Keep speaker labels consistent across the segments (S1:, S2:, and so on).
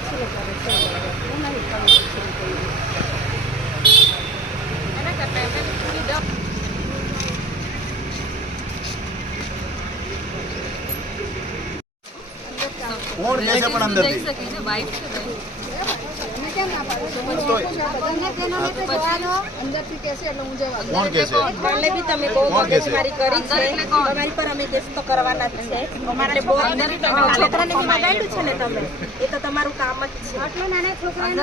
S1: ছিল કોણ કહે છે પણ
S2: અંદર વાઇફ છે
S3: કેમ ના પાડો. અંદરથી કહેશે એટલે હું
S4: બી તમે બહુ
S1: કહે
S4: કરી છે. તમારી પર અમે કેસ તો કરવાના જ છે. બહુ છોકરાને બી બગાડ્યું છે ને તમે? એ તો તમારું કામ જ છે.
S3: આટલો નાના છોકરાને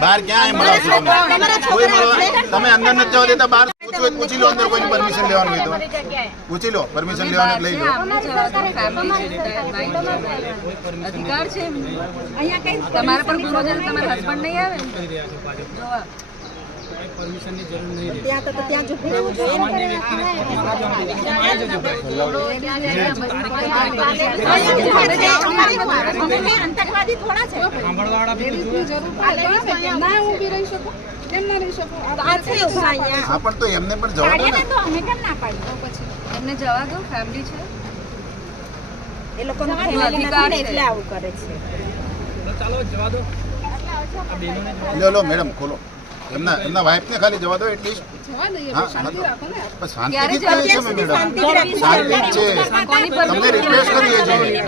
S3: બહાર
S1: ક્યાં કોઈ તમે અંદર નથી જવા દેતા બહાર પૂછવું પૂછી લો અંદર કોઈની પરમિશન લેવાનું હોય તો. પૂછી લો પરમિશન લેવાનું લઈ લો.
S2: અધિકાર છે
S4: અહીંયા કઈ
S2: તમારે પણ ગુરુજન છે ને તમારા હસબન્ડ નહીં આવે? જોવા.
S4: ત્યાં તો તો ત્યાં જ ઊભું રહેવું જોઈએ થોડા છે.
S3: રહી શકું. કેમ ના રહી શકું? આ
S4: આ છે ઊભા અહીંયા.
S1: હા પણ તો એમને પણ જવા દો
S4: તો અમે કેમ ના પાડીએ?
S3: પછી.
S2: એમને જવા દો ફેમિલી છે.
S4: એ લોકોનો નથી એટલે આવું કરે છે.
S1: લો લો મેડમ ખોલો. એમના એમના વાઈફને ખાલી જવા દો એટલીસ્ટ તમને રિક્વેસ્ટ કરીએ છીએ.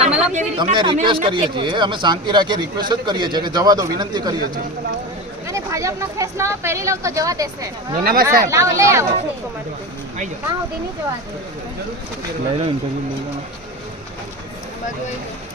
S1: તમને રિક્વેસ્ટ કરીએ છીએ. અમે શાંતિ રાખીએ રિક્વેસ્ટ જ કરીએ છીએ કે જવા દો વિનંતી કરીએ છીએ.
S5: અને ભાજપનો ફેસલો પહેરી લઉં તો જવા દેશે. લાવો લઈ આવો. ના સુધી નહીં જવા દે.
S3: બાજુ આવી.